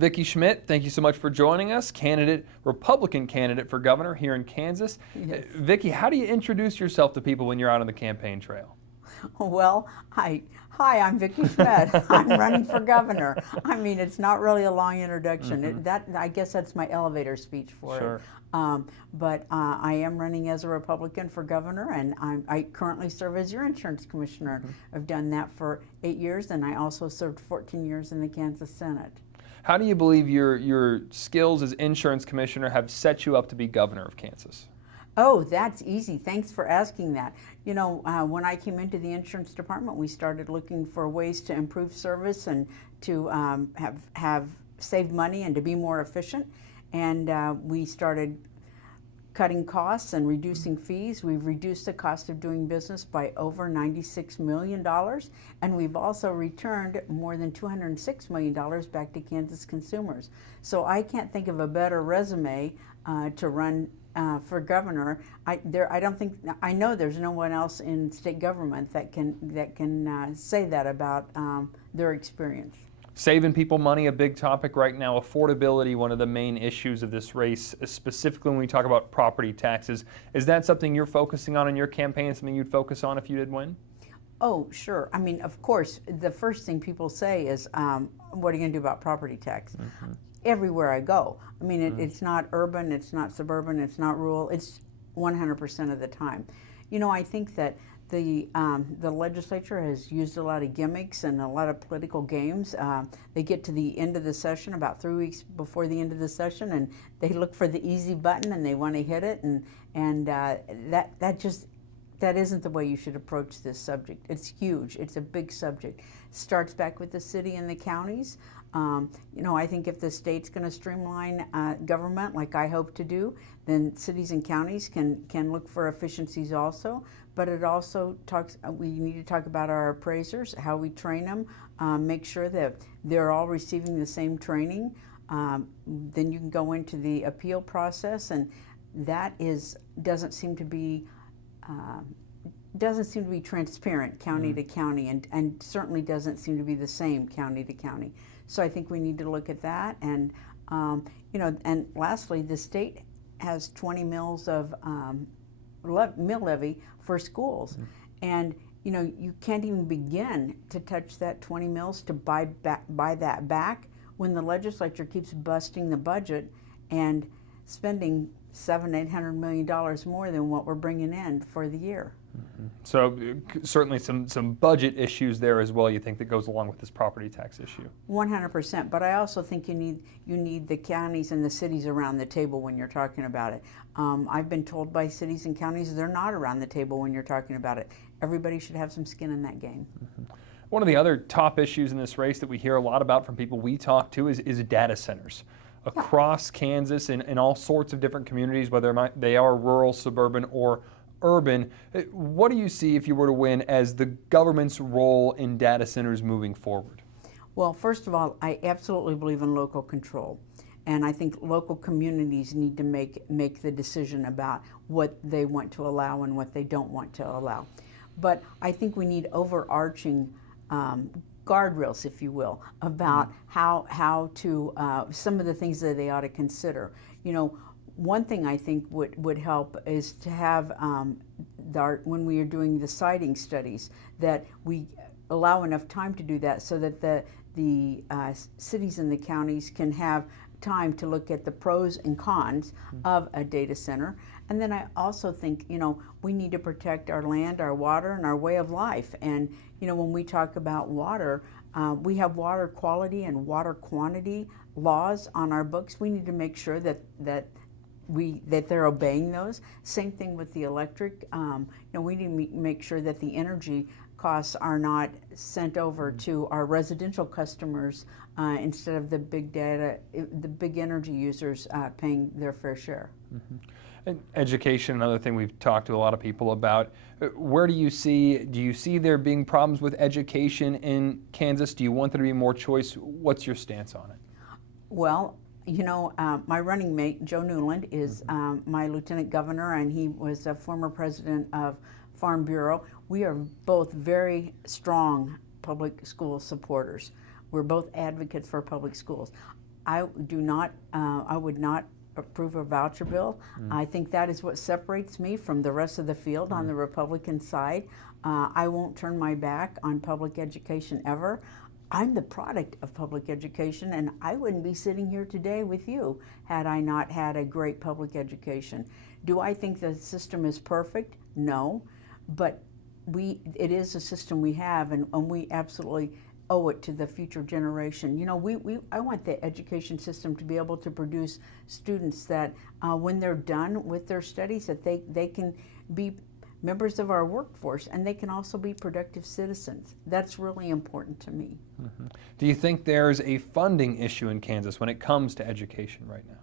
Vicki Schmidt, thank you so much for joining us, Republican candidate for governor here in Kansas. Yes. Vicki, how do you introduce yourself to people when you're out on the campaign trail? Well, hi, I'm Vicki Schmidt. I'm running for governor. I mean, it's not really a long introduction. I guess that's my elevator speech for Sure. it. But I am running as a Republican for governor, and I currently serve as your insurance commissioner. I've done that for 8 years, and I also served 14 years in the Kansas Senate. How do you believe your skills as insurance commissioner have set you up to be governor of Kansas? Oh, that's easy. Thanks for asking that. You know, when I came into the insurance department, we started looking for ways to improve service and to have save money and to be more efficient. And we started cutting costs and reducing fees. We've reduced the cost of doing business by over $96 million. And we've also returned more than $206 million back to Kansas consumers. So I can't think of a better resume to run for governor. I know there's no one else in state government that can say that about their experience. Saving people money, a big topic right now. Affordability, one of the main issues of this race, specifically when we talk about property taxes. Is that something you're focusing on in your campaign, something you'd focus on if you did win? Oh, sure. I mean, of course, the first thing people say is, what are you going to do about property tax? Everywhere I go. I mean, it's not urban, it's not suburban, it's not rural, it's 100% of the time. You know, I think that the legislature has used a lot of gimmicks and a lot of political games. They get to the end of the session, about 3 weeks before the end of the session, and they look for the easy button and they want to hit it, and that isn't the way you should approach this subject. It's huge. It's a big subject. Starts back with the city and the counties. You know, I think if the state's going to streamline government, like I hope to do, then cities and counties can look for efficiencies also. But it also talks. We need to talk about our appraisers, how we train them, make sure that they're all receiving the same training. Then you can go into the appeal process, and that doesn't seem to be transparent county to county, and certainly doesn't seem to be the same county to county. So I think we need to look at that, and you know, and lastly, the state has 20 mills of mill levy for schools, and you know, you can't even begin to touch that 20 mills to buy that back when the legislature keeps busting the budget and spending $700–800 million more than what we're bringing in for the year. So certainly some budget issues there as well, you think, that goes along with this property tax issue? 100%, but I also think you need the counties and the cities around the table when you're talking about it. I've been told by cities and counties they're not around the table when you're talking about it. Everybody should have some skin in that game. One of the other top issues in this race that we hear a lot about from people we talk to is data centers across Kansas in all sorts of different communities, whether they are rural, suburban, or urban. What do you see, if you were to win, as the government's role in data centers moving forward? Well, first of all, I absolutely believe in local control. And I think local communities need to make the decision about what they want to allow and what they don't want to allow. But I think we need overarching guardrails, if you will, about how to, some of the things that they ought to consider. You know, one thing I think would help is to have, when we are doing the siting studies, that we allow enough time to do that so that the cities and the counties can have time to look at the pros and cons of a data center. And then I also think, you know, we need to protect our land, our water, and our way of life. And, you know, when we talk about water, we have water quality and water quantity laws on our books. We need to make sure that they're obeying those. Same thing with the electric. You know, we need to make sure that the energy costs are not sent over to our residential customers instead of the big energy users paying their fair share. And education, another thing we've talked to a lot of people about. Where do you see there being problems with education in Kansas? Do you want there to be more choice? What's your stance on it? Well, you know, my running mate, Joe Newland, is my lieutenant governor, and he was a former president of Farm Bureau. We are both very strong public school supporters. We're both advocates for public schools. I would not approve a voucher bill. I think that is what separates me from the rest of the field on the Republican side. I won't turn my back on public education ever. I'm the product of public education, and I wouldn't be sitting here today with you had I not had a great public education. Do I think the system is perfect? No, but it is a system we have, and we absolutely owe it to the future generation. You know, I want the education system to be able to produce students that when they're done with their studies, that they can be members of our workforce, and they can also be productive citizens. That's really important to me. Do you think there's a funding issue in Kansas when it comes to education right now?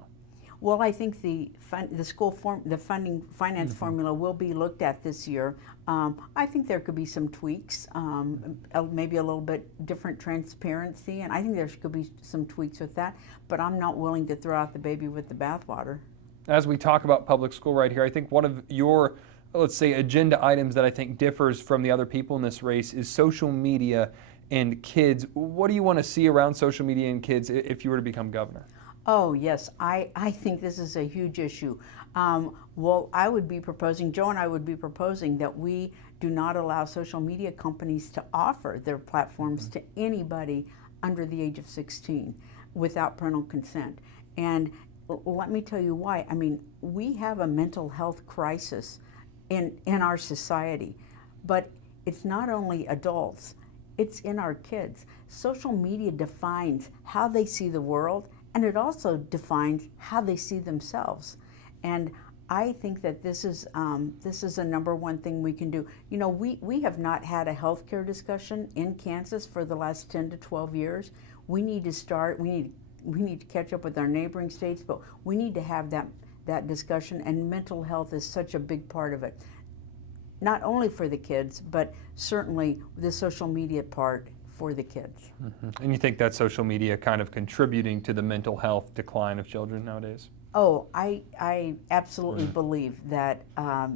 Well, I think the funding finance formula will be looked at this year. I think there could be some tweaks, maybe a little bit different transparency, and I think there could be some tweaks with that, but I'm not willing to throw out the baby with the bathwater. As we talk about public school right here, I think one of your, let's say, agenda items that I think differs from the other people in this race is social media and kids. What do you want to see around social media and kids if you were to become governor? Oh, yes, I think this is a huge issue. Well, I would be proposing, Joe and I would be proposing that we do not allow social media companies to offer their platforms to anybody under the age of 16 without parental consent. And let me tell you why. I mean, we have a mental health crisis in our society, but it's not only adults, it's in our kids. Social media defines how they see the world, and it also defines how they see themselves. And I think that this is a number one thing we can do. You know, we have not had a healthcare discussion in Kansas for the last 10 to 12 years. We need to start, we need to catch up with our neighboring states, but we need to have that discussion, and mental health is such a big part of it. Not only for the kids, but certainly the social media part for the kids. And you think that social media kind of contributing to the mental health decline of children nowadays? Oh, I absolutely believe that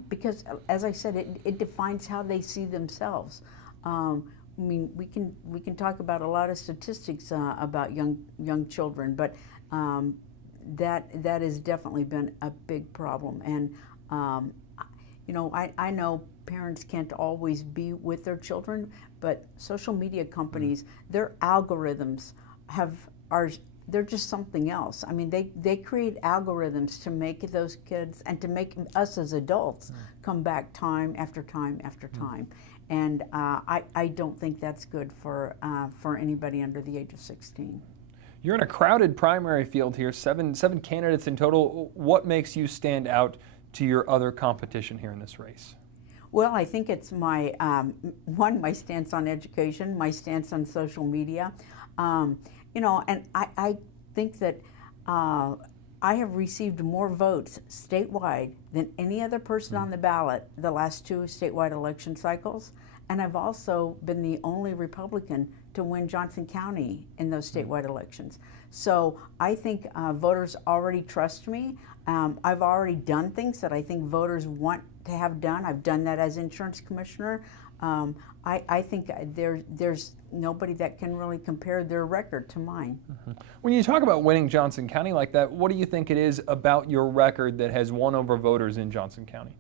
because, as I said, it defines how they see themselves. I mean, we can talk about a lot of statistics about young children, but that has definitely been a big problem. And you know, I know parents can't always be with their children, but social media companies, their algorithms they're just something else. I mean, they create algorithms to make those kids and to make us as adults come back time after time after time. And I don't think that's good for anybody under the age of 16. You're in a crowded primary field here, seven candidates in total. What makes you stand out to your other competition here in this race? Well, I think it's my stance on education, my stance on social media. You know, and I think that I have received more votes statewide than any other person on the ballot the last 2 statewide election cycles. And I've also been the only Republican to win Johnson County in those statewide elections. So I think voters already trust me. I've already done things that I think voters want to have done. I've done that as insurance commissioner. I think there's nobody that can really compare their record to mine. When you talk about winning Johnson County like that, what do you think it is about your record that has won over voters in Johnson County?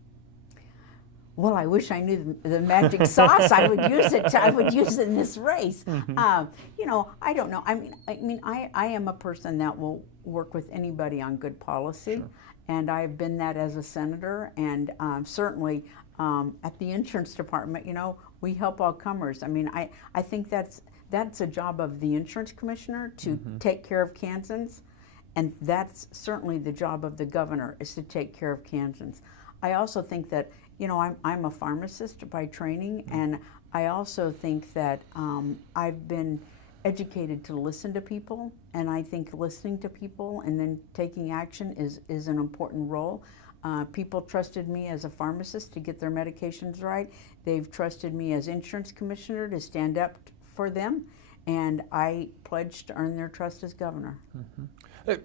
Well, I wish I knew the magic sauce. I would use it. I would use it in this race. You know, I don't know. I am a person that will work with anybody on good policy, and I've been that as a senator, and certainly at the insurance department. You know, we help all comers. I mean, I think that's a job of the insurance commissioner to take care of Kansans, and that's certainly the job of the governor, is to take care of Kansans. I also think that, you know, I'm a pharmacist by training, and I also think that I've been educated to listen to people, and I think listening to people and then taking action is an important role. People trusted me as a pharmacist to get their medications right. They've trusted me as insurance commissioner to stand up for them, and I pledge to earn their trust as governor.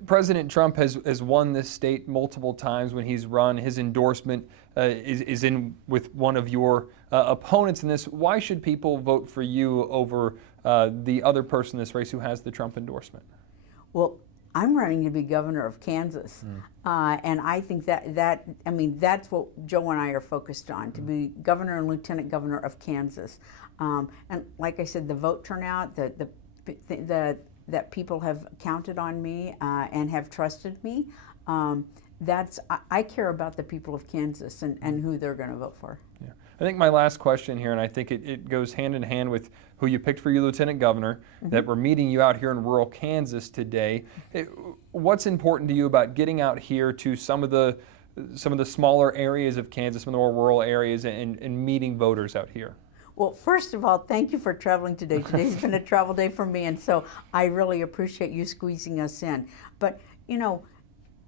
President Trump has won this state multiple times when he's run. His endorsement is in with one of your opponents in this. Why should people vote for you over the other person in this race who has the Trump endorsement? Well, I'm running to be governor of Kansas. And I think that's what Joe and I are focused on, to be governor and lieutenant governor of Kansas. And like I said, the vote turnout, that people have counted on me and have trusted me, I care about the people of Kansas and who they're going to vote for. Yeah. I think my last question here, and I think it goes hand in hand with who you picked for your lieutenant governor, that we're meeting you out here in rural Kansas today. What's important to you about getting out here to some of the smaller areas of Kansas, some of the more rural areas, and meeting voters out here? Well, first of all, thank you for traveling today. Today's been a travel day for me, and so I really appreciate you squeezing us in. But, you know,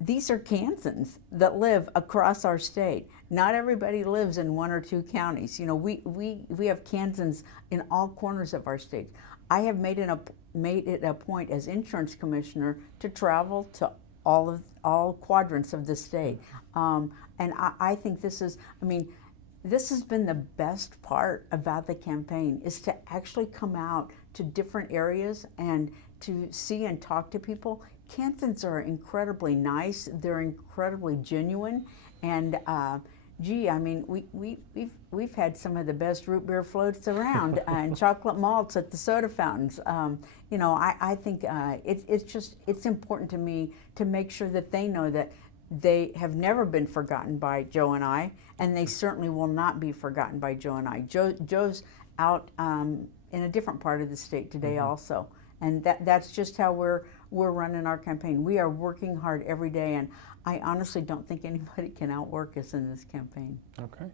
these are Kansans that live across our state. Not everybody lives in one or two counties. You know, we have Kansans in all corners of our state. I have made it a point as insurance commissioner to travel to all quadrants of the state. And I think this has been the best part about the campaign, is to actually come out to different areas and to see and talk to people. Kansans are incredibly nice. They're incredibly genuine, and gee, I mean, we've had some of the best root beer floats around and chocolate malts at the soda fountains. You know, I think it's important to me to make sure that they know that they have never been forgotten by Joe and I, and they certainly will not be forgotten by Joe and I. Joe's out in a different part of the state today also, and that's just how we're running our campaign. We are working hard every day, and I honestly don't think anybody can outwork us in this campaign. Okay.